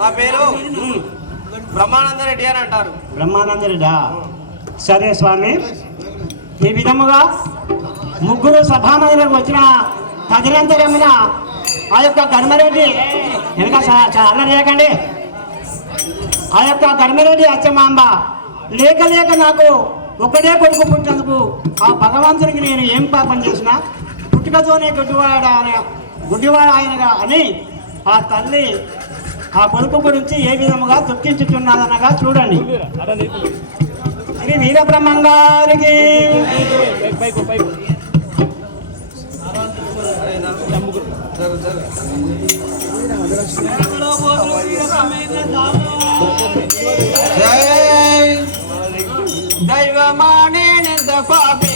నా పేరు బ్రహ్మానంద రెడ్డి అని అంటారు. బ్రహ్మానందరెడ్డా సరే స్వామి. ఈ విధముగా ముగ్గురు సభామందులకు వచ్చిన తదినంతరమున ఆ యొక్క ధర్మరెడ్డి వెనక చా- చాలా లేకండి. ఆ యొక్క ధర్మరెడ్డి అచ్చమాంబ లేక లేక నాకు ఒకటే కొడుకు పుట్టినందుకు ఆ భగవంతునికి నేను ఏం పాపం చేసినా పుట్టుకతోనే గుడ్డివాడ గుడ్డివాడ ఆయనగా అని ఆ తల్లి ఆ కొడుకు గురించి ఏ విధముగా దుఃఖించుతున్నదనగా చూడండి. శ్రీ వీరబ్రహ్మం గారికి జై. దైవమానే పాపి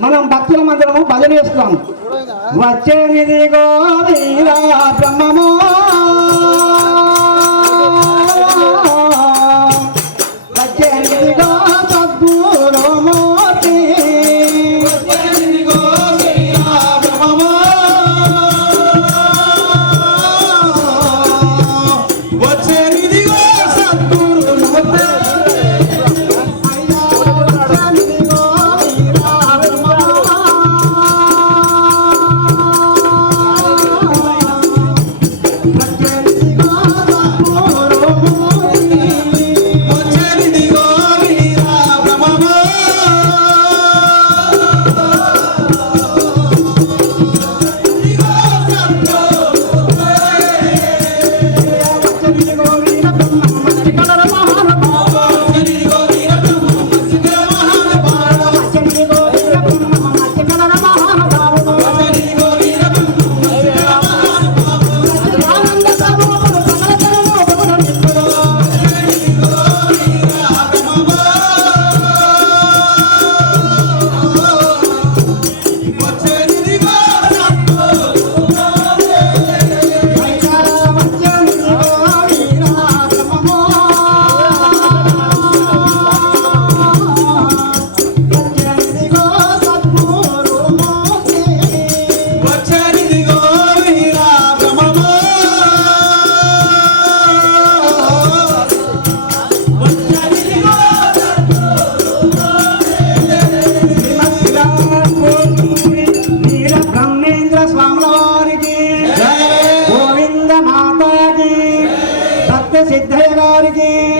మనం భక్తుల మందిరము భజన చేస్తున్నాం వచ్చేది గోవీరా బ్రహ్మమో. there.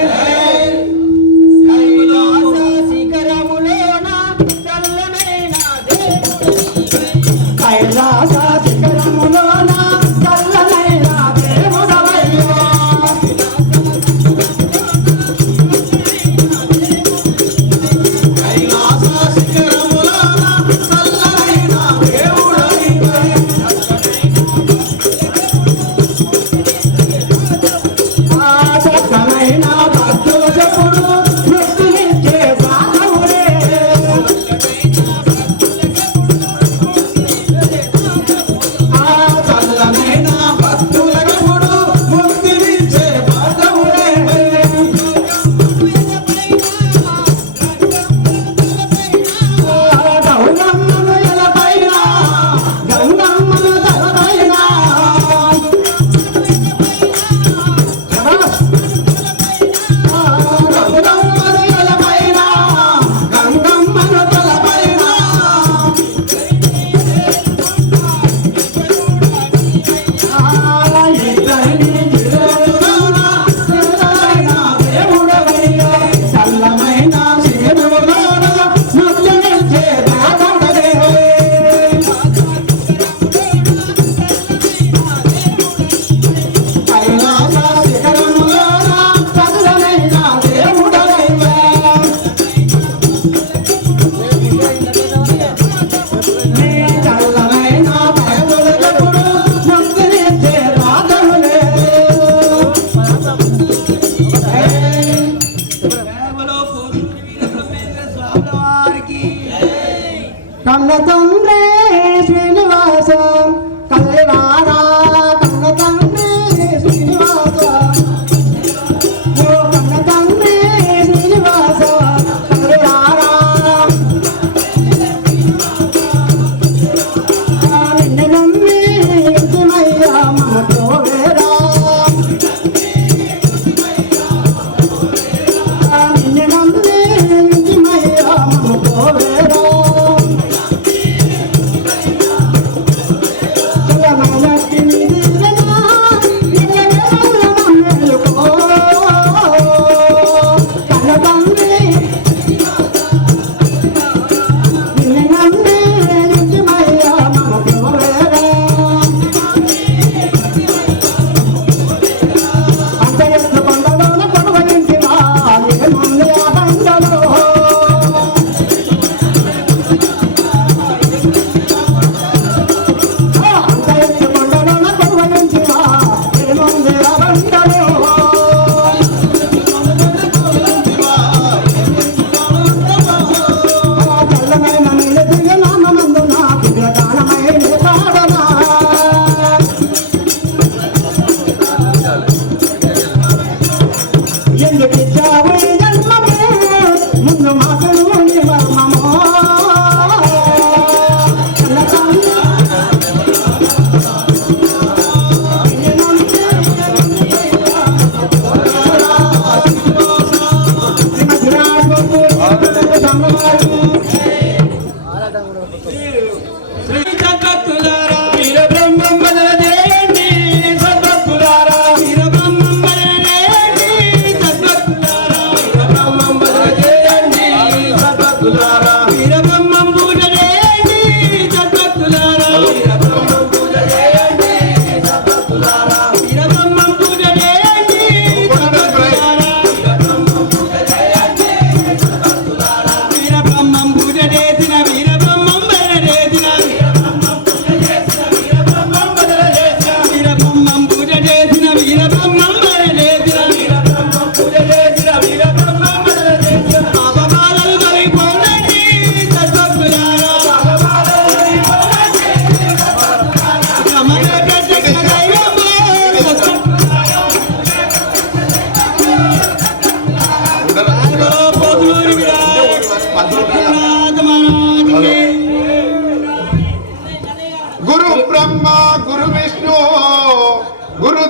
Samaa Samaa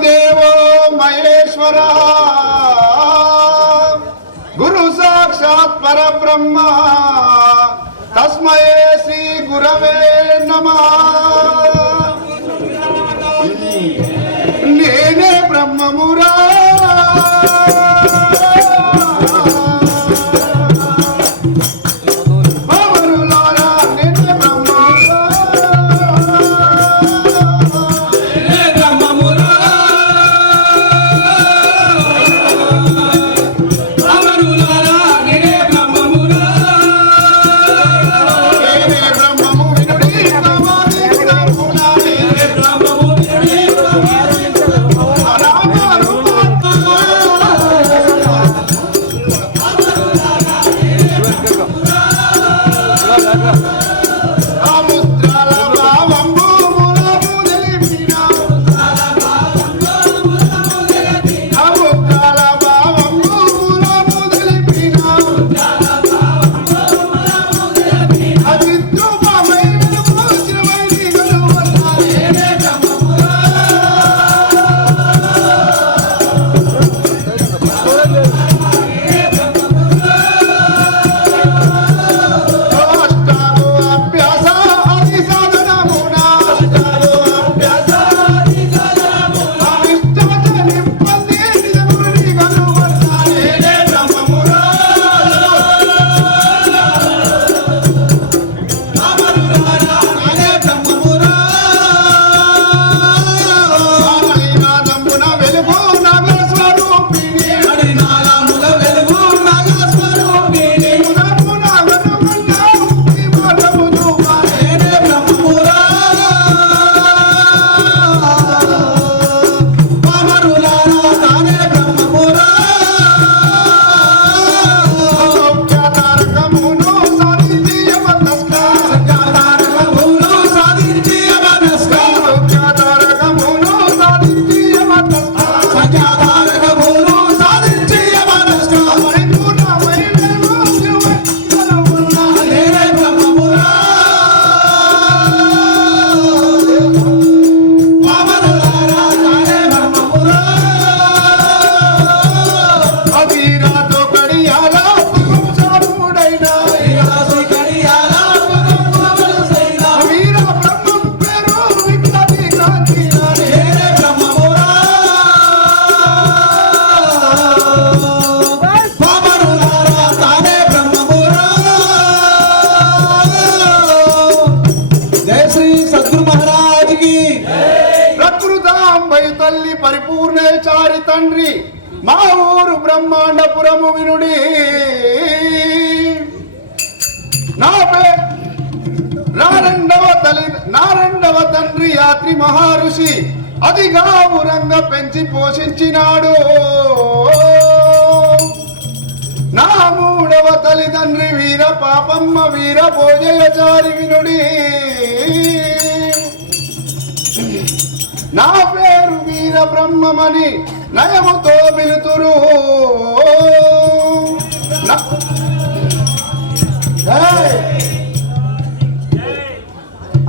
దేవో మహేశ్వర. గురు సాక్షాత్ పరబ్రహ్మ. తస్మయే శ్రీ గురవే నమ. నేనే బ్రహ్మముర. చూసి అదిగా ఉరంగ పెంచి పోషించినాడు. నా మూడవ తల్లిదండ్రి వీర పాపమ్మ వీర భోజయచారి వినుడి. నా పేరు వీర బ్రహ్మమని నయముతో పిలుతురు.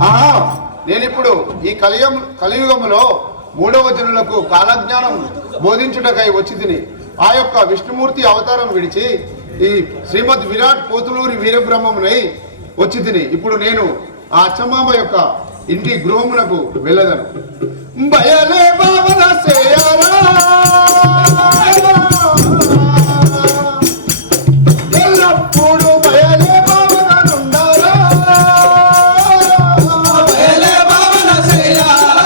ఆ! నేనిప్పుడు ఈ కలియం కలియుగములో మూడవ జనులకు కాలజ్ఞానం బోధించుటకై వచ్చి తిని ఆ యొక్క విష్ణుమూర్తి అవతారం విడిచి ఈ శ్రీమద్ విరాట్ పోతులూరి వీరబ్రహ్మమునై వచ్చి తిని ఇప్పుడు నేను ఆ అచ్చమామ యొక్క ఇంటి గృహమునకు వెళ్ళదను. బయలే భావన